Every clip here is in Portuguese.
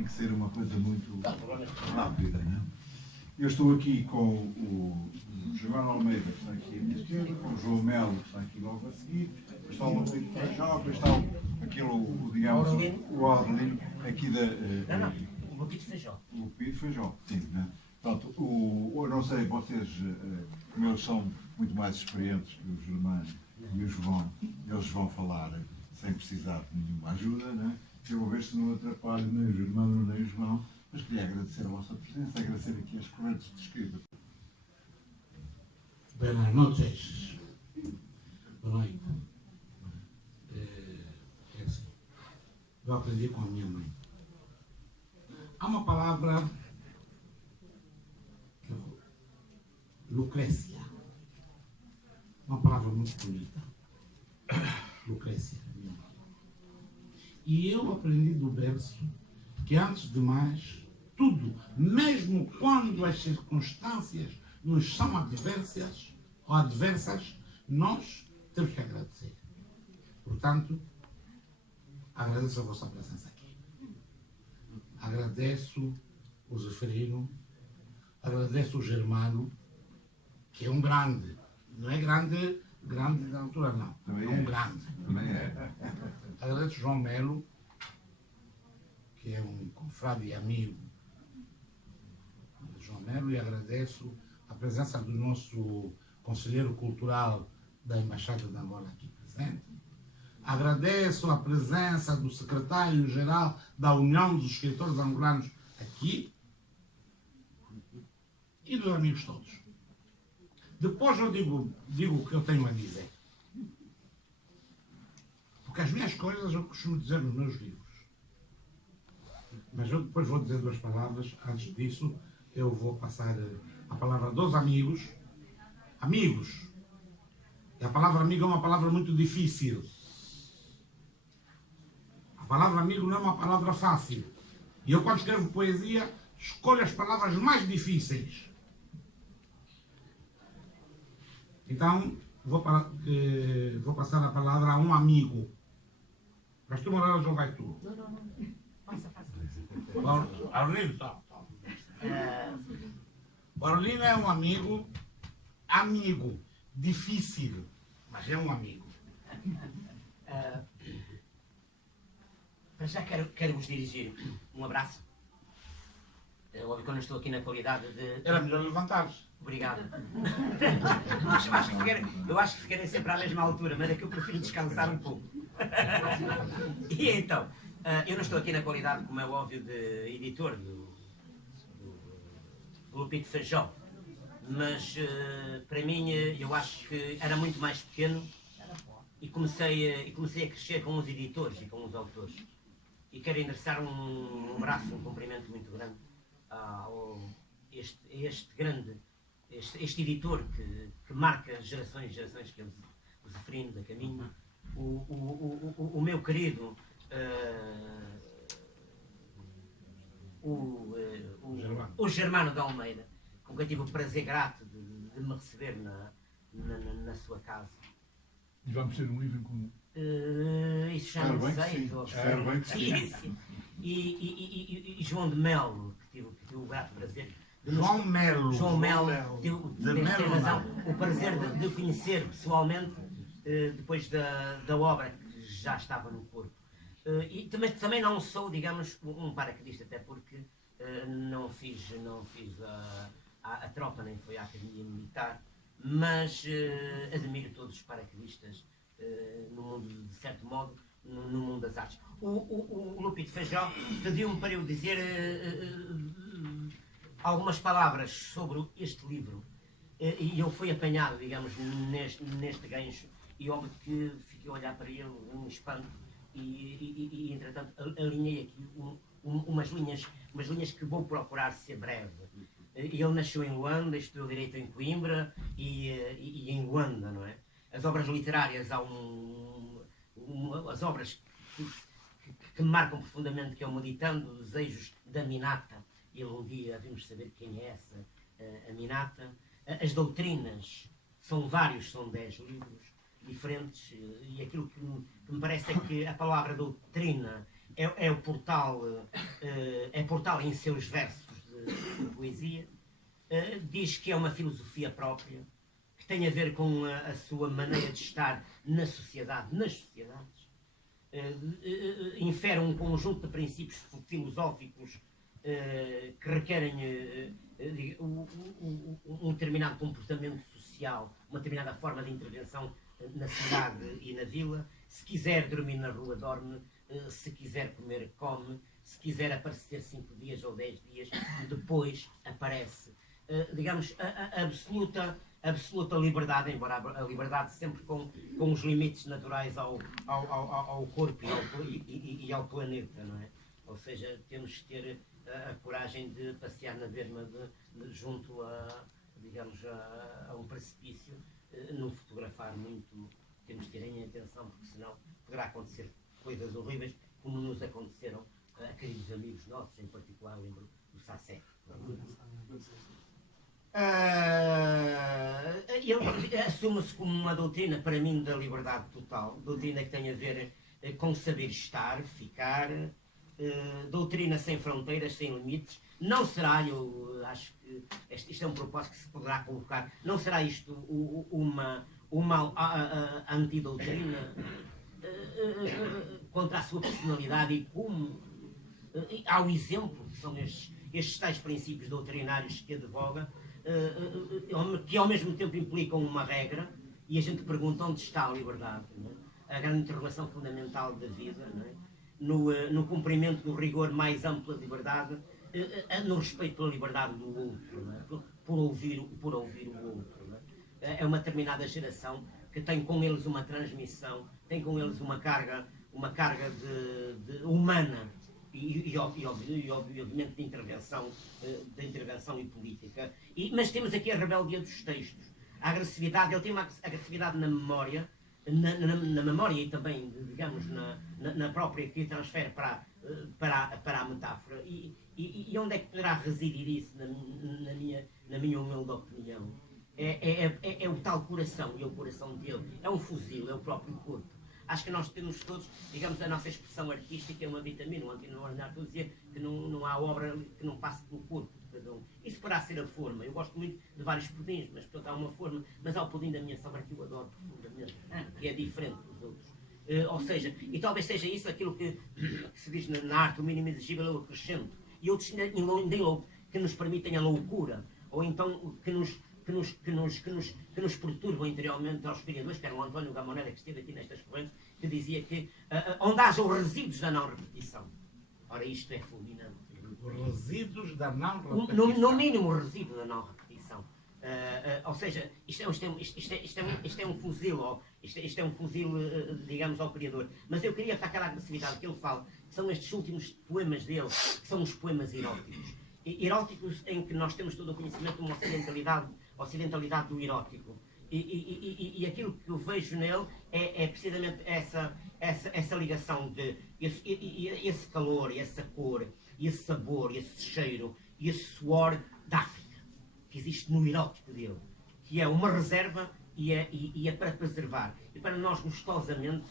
tem que ser uma coisa muito rápida, né? Eu estou aqui com o João Almeida, que está aqui à minha esquerda, com o João Melo, que está aqui logo a seguir, depois está o Lopito Feijó, depois está digamos, o Adelino aqui da... o Lopito Feijó. O Lopito Feijó, sim, né? Pronto, eu não sei, vocês, como eles são muito mais experientes que o Germano e o João, eles vão falar sem precisar de nenhuma ajuda, né? Eu vou ver se não atrapalho nem o Germano nem o João, mas queria agradecer a vossa presença, agradecer aqui as correntes de escrita. Buenas noches. Boa noite. É assim. Eu aprendi com a minha mãe. Há uma palavra, Lucrécia. Uma palavra muito bonita. Lucrécia. E eu aprendi do verso que, antes de mais, tudo, mesmo quando as circunstâncias nos são adversas, nós temos que agradecer. Portanto, agradeço a vossa presença aqui. Agradeço o Zeferino, agradeço o Germano, que é um grande. Não é grande da altura, não. Também é um grande. Também é. Agradeço o João Melo, que é um confrade e amigo de João Melo, e agradeço a presença do nosso conselheiro cultural da Embaixada de Angola aqui presente. Agradeço a presença do secretário-geral da União dos Escritores Angolanos aqui e dos amigos todos. Depois eu digo o que eu tenho a dizer. Porque as minhas coisas eu costumo dizer nos meus livros. Mas eu depois vou dizer duas palavras. Antes disso, eu vou passar a palavra dos amigos. Amigos. E a palavra amigo é uma palavra muito difícil. A palavra amigo não é uma palavra fácil. E eu, quando escrevo poesia, escolho as palavras mais difíceis. Então, vou passar a palavra a um amigo. Mas tu, Moreira, ou vai tu? Não. Passa. Aurelino, tá. O Aurelino é um amigo, difícil, mas é um amigo. Para já quero vos dirigir um abraço. Óbvio que eu não estou aqui na qualidade de... Era melhor levantar-se. Obrigado. Eu acho que ficarei sempre à mesma altura, mas é que eu prefiro descansar um pouco. E então, eu não estou aqui na qualidade, como é óbvio, de editor do Lopito Feijó, mas para mim eu acho que era muito mais pequeno e comecei a crescer com os editores e com os autores. E quero endereçar um abraço, um cumprimento muito grande a este editor que marca gerações e gerações, que é o Zeferino da Caminho, o meu querido o Germano de Almeida, com quem tive o prazer grato de me receber na sua casa. E vamos ter um livro em comum. Isso já não sei. Espero bem que sim. E João de Melo, que tive o grato prazer. João Melo, tem razão, o prazer de o conhecer pessoalmente depois da obra que já estava no corpo. E também não sou, digamos, um paraquedista, até porque não fiz a tropa, nem foi à Academia Militar, mas admiro todos os paraquedistas no mundo, de certo modo, no mundo das artes. O Lopito Feijó pediu-me para eu dizer algumas palavras sobre este livro, e eu fui apanhado, digamos, neste gancho, e óbvio que fiquei a olhar para ele um espanto, e entretanto alinhei aqui umas linhas que vou procurar ser breve. Ele nasceu em Luanda, estudou Direito em Coimbra e em Luanda, não é? As obras literárias, há as obras que me marcam profundamente, que é o Meditando, Desejos da Minata. E um dia devemos saber quem é essa Aminata. As doutrinas, são 10 livros diferentes, e aquilo que me parece é que a palavra doutrina é o portal, portá-la em seus versos de poesia, diz que é uma filosofia própria, que tem a ver com a sua maneira de estar na sociedade, nas sociedades. Infere um conjunto de princípios filosóficos que requerem um determinado comportamento social, uma determinada forma de intervenção na cidade e na vila. Se quiser dormir na rua, dorme. Se quiser comer, come. Se quiser aparecer 5 dias ou 10 dias, depois aparece. Digamos, a absoluta liberdade, embora a liberdade sempre com os limites naturais ao corpo e ao planeta, não é? Ou seja, temos que ter a coragem de passear na berma junto digamos, a um precipício, não fotografar muito, temos que ter em atenção, porque senão poderá acontecer coisas horríveis, como nos aconteceram a queridos amigos nossos, em particular lembro do Sassé. Ele assume-se como uma doutrina, para mim, da liberdade total, doutrina que tem a ver com saber estar, ficar, doutrina sem fronteiras, sem limites. Não será, eu acho que isto é um propósito que se poderá colocar, não será isto uma antidoutrina contra a sua personalidade e como há o exemplo, que são estes tais princípios doutrinários que advoga, que ao mesmo tempo implicam uma regra, e a gente pergunta onde está a liberdade, não é? A grande interrogação fundamental da vida, não é? No cumprimento do rigor mais amplo da liberdade, no respeito pela liberdade do outro, não é? por ouvir o outro. Não é? É uma determinada geração que tem com eles uma transmissão, tem com eles uma carga humana e obviamente de intervenção e política. Mas temos aqui a rebeldia dos textos. A agressividade, ele tem uma agressividade na memória, na memória e também, digamos, na própria, que transfere para a metáfora. E onde é que poderá residir isso, na minha humilde opinião? É o tal coração, e o coração dele é um fuzil, é o próprio corpo. Acho que nós temos todos, digamos, a nossa expressão artística é uma vitamina. O Antônio Leonardo dizia que não há obra que não passe pelo corpo de cada um. Isso poderá ser a forma. Eu gosto muito de vários pudins, mas portanto há uma forma. Mas há o pudim da minha sogra que eu adoro profundamente, que é diferente dos outros. Ou seja, e talvez seja isso aquilo que se diz na arte, o mínimo exigível é o acrescento. E outros que nos permitem a loucura, ou então que nos perturbam interiormente aos criadores, que era o António Gamoneda, que esteve aqui nestas correntes, que dizia que onde haja os resíduos da não repetição. Ora, isto é fulminante. Os resíduos da não repetição. No mínimo, o resíduo da não repetição. Ou seja, isto é um fuzil, isto é um fuzil, digamos, ao criador. Mas eu queria, para aquela agressividade que ele fala, são estes últimos poemas dele, que são os poemas eróticos. Eróticos em que nós temos todo o conhecimento de uma ocidentalidade do erótico. E aquilo que eu vejo nele é precisamente essa ligação de esse calor, essa cor, esse sabor, esse cheiro, esse suor da África, que existe no erótico dele, que é uma reserva e é para preservar. E para nós gostosamente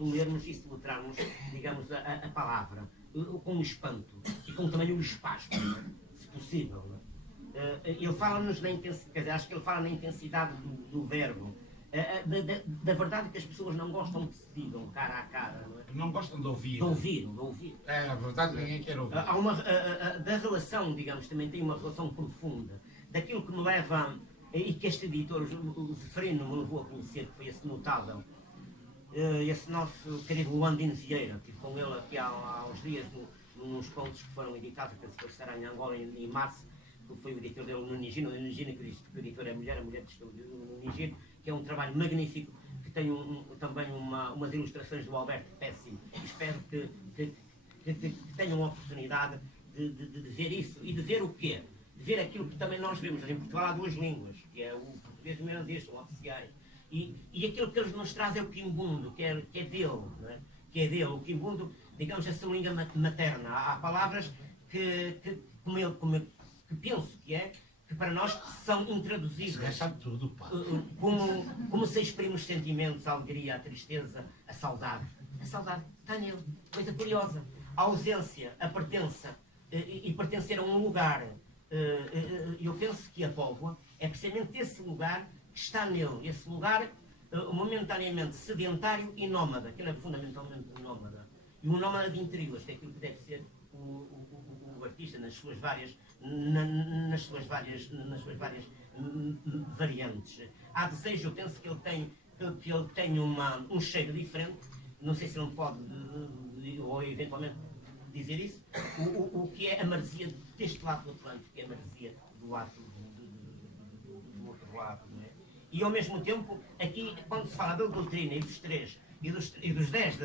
o lermos e celebrarmos, digamos, a palavra, com o espanto e com também o espasmo, se possível. Ele fala-nos na intensidade, quer dizer, acho que ele fala na intensidade do verbo, da verdade que as pessoas não gostam que se digam cara a cara. Não gostam de ouvir. De ouvir. É a verdade, ninguém quer ouvir. Da relação, digamos, também tem uma relação profunda, daquilo que me leva, e que este editor, o Zeferino, me levou a conhecer, que foi esse notável, esse nosso querido Luandino Vieira. Estive com ele aqui há uns dias nos contos que foram editados, penso que estará em Angola em março, que foi o editor dele no Nigino, que diz que o editor é a mulher que escreveu no Nigino, que é um trabalho magnífico, que tem também umas ilustrações do Alberto Pessim. Espero que tenham a oportunidade de ver isso. E de ver o quê? De ver aquilo que também nós vemos. Em Portugal há duas línguas, que é o português e o holandês, são oficiais. E aquilo que eles nos trazem é o quimbundo, que é dele, não é? Que é dele. O quimbundo, digamos, essa língua materna. Há palavras que penso que para nós são intraduzíveis. Sabe tudo, pá. Como se exprimem os sentimentos, a alegria, a tristeza, a saudade. A saudade está nele. Coisa curiosa. a ausência, a pertença e pertencer a um lugar. Eu penso que a Póvoa é precisamente esse lugar que está nele, esse lugar momentaneamente sedentário e nómada, que ele é fundamentalmente nómada. E um nómada de interiores, que é aquilo que deve ser o artista nas suas várias variantes. Há desejo, eu penso que ele tem um cheiro diferente, não sei se ele pode, ou eventualmente dizer isso, o que é a maresia deste lado do Atlântico, que é a maresia do lado do outro lado, não é? E ao mesmo tempo, aqui, quando se fala da doutrina e dos 3 e dos 10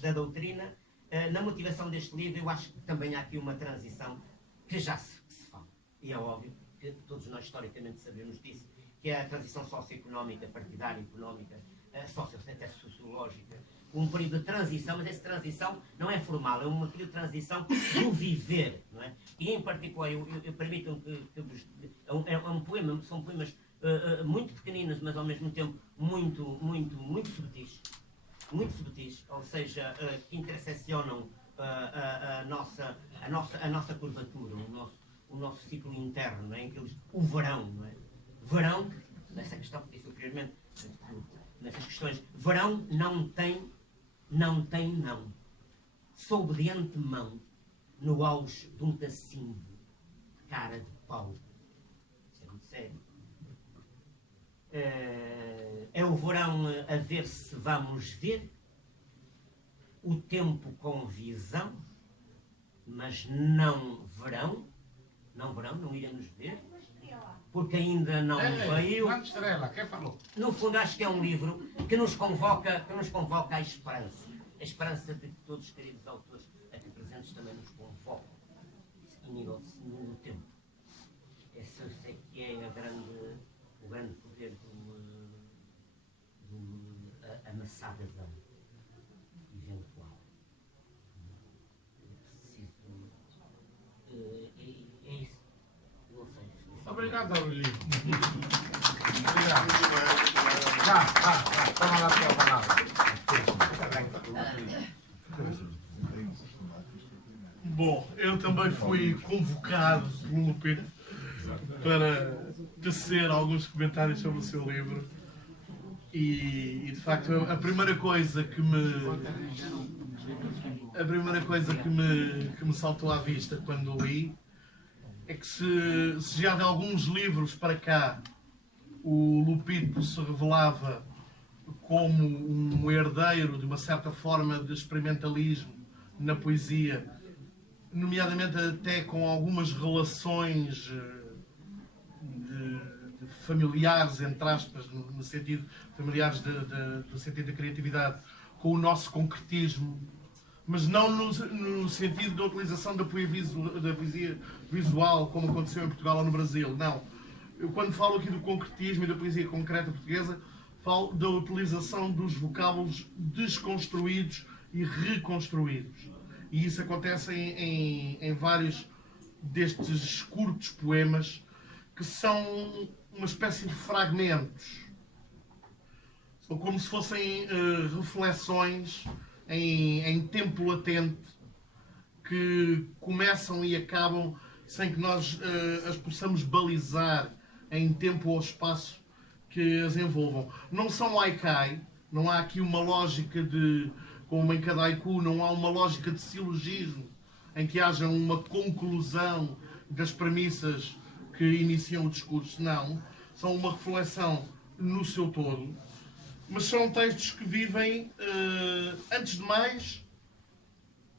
da doutrina, na motivação deste livro, eu acho que também há aqui uma transição que já se fala. E é óbvio que todos nós historicamente sabemos disso, que é a transição socioeconómica, partidária, económica, até sociológica. Um período de transição, mas essa transição não é formal, é um período de transição do viver, não é? E em particular, eu permitam que é um poema, são poemas muito pequeninos, mas ao mesmo tempo muito subtis, ou seja, que interseccionam a nossa curvatura, o nosso ciclo interno, não é? O verão, não é? Verão, nessa questão, disse anteriormente, nessas questões, verão não tem não. Sob de antemão, no auge de um cacimbo de cara de pau. Isso é muito sério. É o verão a ver se vamos ver, o tempo com visão, mas não iremos ver, porque ainda não veio. Grande estrela, quem falou? No fundo, acho que é um livro que nos convoca à esperança. A esperança de que todos os queridos autores aqui presentes também nos convocam em nível do tempo. Esse eu sei que é o grande poder de amassadazão eventual. É isso. Não sei. Obrigado, Aurelio. Obrigado. Vá. Toma lá a tua palavra. Bom, eu também fui convocado pelo Lupito para tecer alguns comentários sobre o seu livro e de facto a primeira coisa que me saltou à vista quando li é que se já de alguns livros para cá o Lupito se revelava como um herdeiro de uma certa forma de experimentalismo na poesia, nomeadamente até com algumas relações de familiares, entre aspas, no sentido familiares do sentido da criatividade, com o nosso concretismo, mas não no sentido da utilização da poesia visual, como aconteceu em Portugal ou no Brasil. Não. Eu, quando falo aqui do concretismo e da poesia concreta portuguesa, falo da utilização dos vocábulos desconstruídos e reconstruídos. E isso acontece em vários destes curtos poemas, que são uma espécie de fragmentos. São como se fossem reflexões em tempo latente, que começam e acabam sem que nós as possamos balizar em tempo ou espaço que as envolvam. Não são haikai, não há aqui uma lógica de, como em cada haiku, não há uma lógica de silogismo em que haja uma conclusão das premissas que iniciam o discurso. Não, são uma reflexão no seu todo, mas são textos que vivem, antes de mais,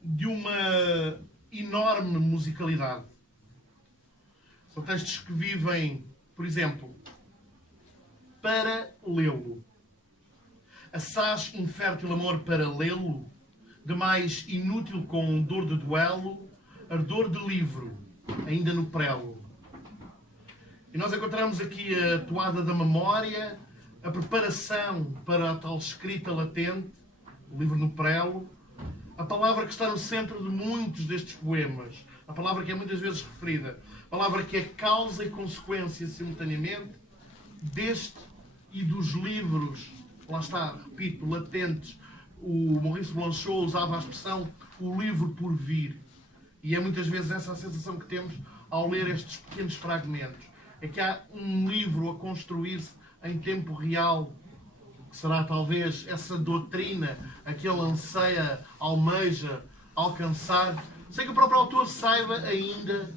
de uma enorme musicalidade. São textos que vivem, por exemplo, para lê-lo. Assaz infértil amor para lê-lo, demais inútil com dor de duelo, ardor de livro, ainda no prelo. E nós encontramos aqui a toada da memória, a preparação para a tal escrita latente, o livro no prelo, a palavra que está no centro de muitos destes poemas, a palavra que é muitas vezes referida, a palavra que é causa e consequência simultaneamente deste e dos livros, lá está, repito, latentes. O Maurice Blanchot usava a expressão o livro por vir. E é muitas vezes essa a sensação que temos ao ler estes pequenos fragmentos. É que há um livro a construir-se em tempo real, que será talvez essa doutrina a que ele anseia, almeja, alcançar, sem que o próprio autor saiba ainda,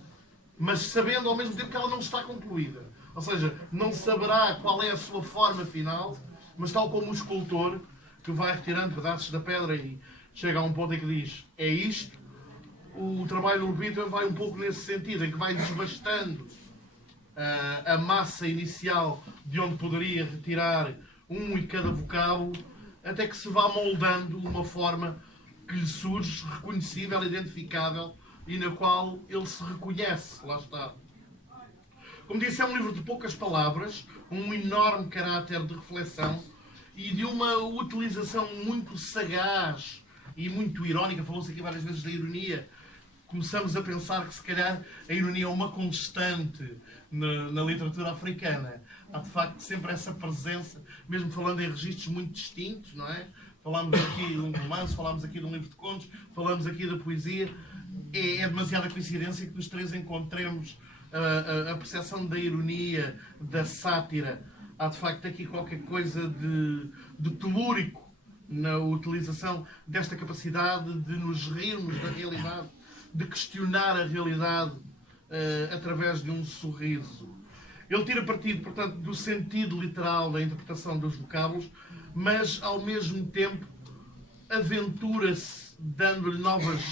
mas sabendo ao mesmo tempo que ela não está concluída. Ou seja, não saberá qual é a sua forma final, mas tal como o escultor, que vai retirando pedaços da pedra e chega a um ponto em que diz, é isto, o trabalho do Leviathan vai um pouco nesse sentido, em que vai desbastando a massa inicial de onde poderia retirar um e cada vocábulo, até que se vá moldando uma forma que lhe surge reconhecível, identificável e na qual ele se reconhece. Lá está. Como disse, é um livro de poucas palavras, um enorme caráter de reflexão e de uma utilização muito sagaz e muito irónica. Falou-se aqui várias vezes da ironia. Começamos a pensar que se calhar a ironia é uma constante na literatura africana. Há de facto sempre essa presença, mesmo falando em registros muito distintos, não é? Falámos aqui de um romance, falámos aqui de um livro de contos, falámos aqui da poesia. É demasiada coincidência que nos três encontremos a percepção da ironia, da sátira. Há de facto aqui qualquer coisa de telúrico na utilização desta capacidade de nos rirmos da realidade, de questionar a realidade através de um sorriso. Ele tira partido, portanto, do sentido literal da interpretação dos vocábulos, mas, ao mesmo tempo, aventura-se, dando-lhe novas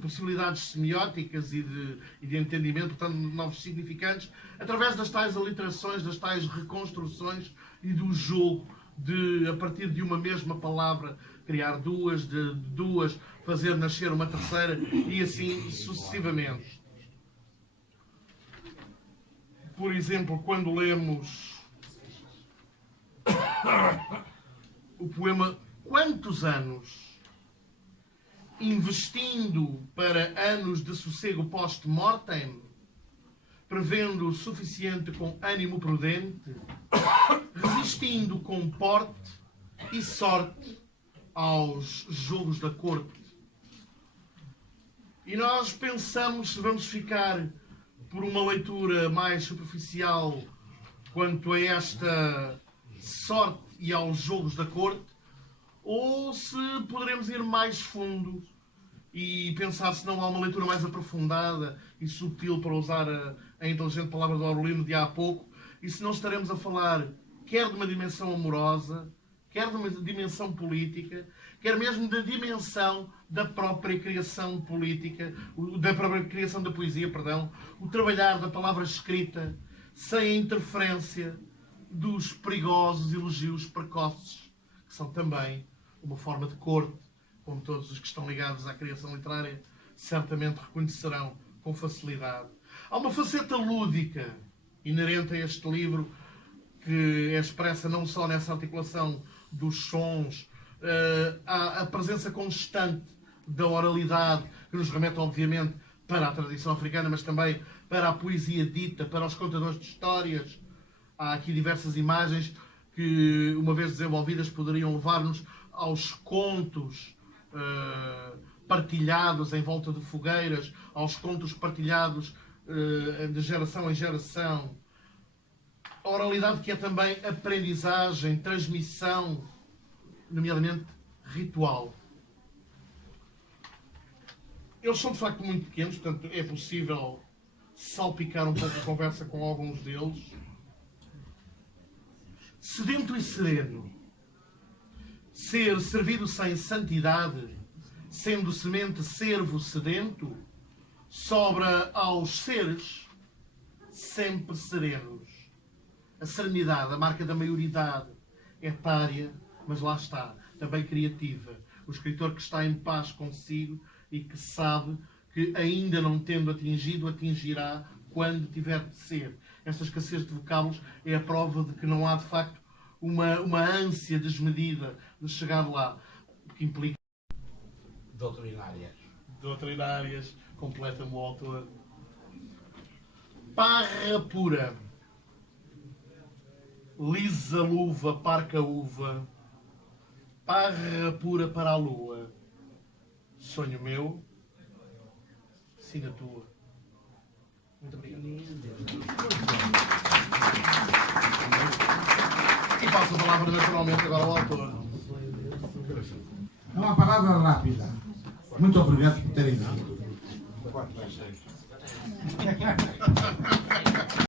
possibilidades semióticas e de entendimento, portanto, novos significantes, através das tais aliterações, das tais reconstruções e do jogo de, a partir de uma mesma palavra, criar duas, de duas, fazer nascer uma terceira e assim sucessivamente. Por exemplo, quando lemos o poema Quantos Anos, investindo para anos de sossego post-mortem, prevendo o suficiente com ânimo prudente, resistindo com porte e sorte aos jogos da corte. E nós pensamos se vamos ficar por uma leitura mais superficial quanto a esta sorte e aos jogos da corte, ou se poderemos ir mais fundo e pensar se não há uma leitura mais aprofundada e sutil, para usar a inteligente palavra do Aurelino de há pouco, e se não estaremos a falar quer de uma dimensão amorosa, quer de uma dimensão política, quer mesmo da dimensão da própria criação política, da própria criação da poesia, perdão, o trabalhar da palavra escrita sem a interferência dos perigosos elogios precoces, que são também uma forma de corte, como todos os que estão ligados à criação literária certamente reconhecerão com facilidade. Há uma faceta lúdica inerente a este livro, que é expressa não só nessa articulação dos sons, a presença constante da oralidade, que nos remete, obviamente, para a tradição africana, mas também para a poesia dita, para os contadores de histórias. Há aqui diversas imagens que, uma vez desenvolvidas, poderiam levar-nos aos contos partilhados em volta de fogueiras, aos contos partilhados de geração em geração. A oralidade que é também aprendizagem, transmissão, nomeadamente ritual. Eles são de facto muito pequenos, portanto é possível salpicar um pouco a conversa com alguns deles. Sedento e sereno. Ser servido sem santidade, sendo semente servo sedento, sobra aos seres sempre serenos. A serenidade, a marca da maioridade etária, mas lá está, também criativa. O escritor que está em paz consigo e que sabe que, ainda não tendo atingido, atingirá quando tiver de ser. Esta escassez de vocábulos é a prova de que não há, de facto, uma ânsia desmedida de chegar lá, o que implica doutrinárias. Doutrinárias, completa-me o autor. Parra pura. Lisa luva, parca uva. Parra pura para a lua. sonho meu, siga a tua. Muito obrigado. E passo a palavra naturalmente agora ao autor. É uma palavra rápida. Muito obrigado por terem vindo.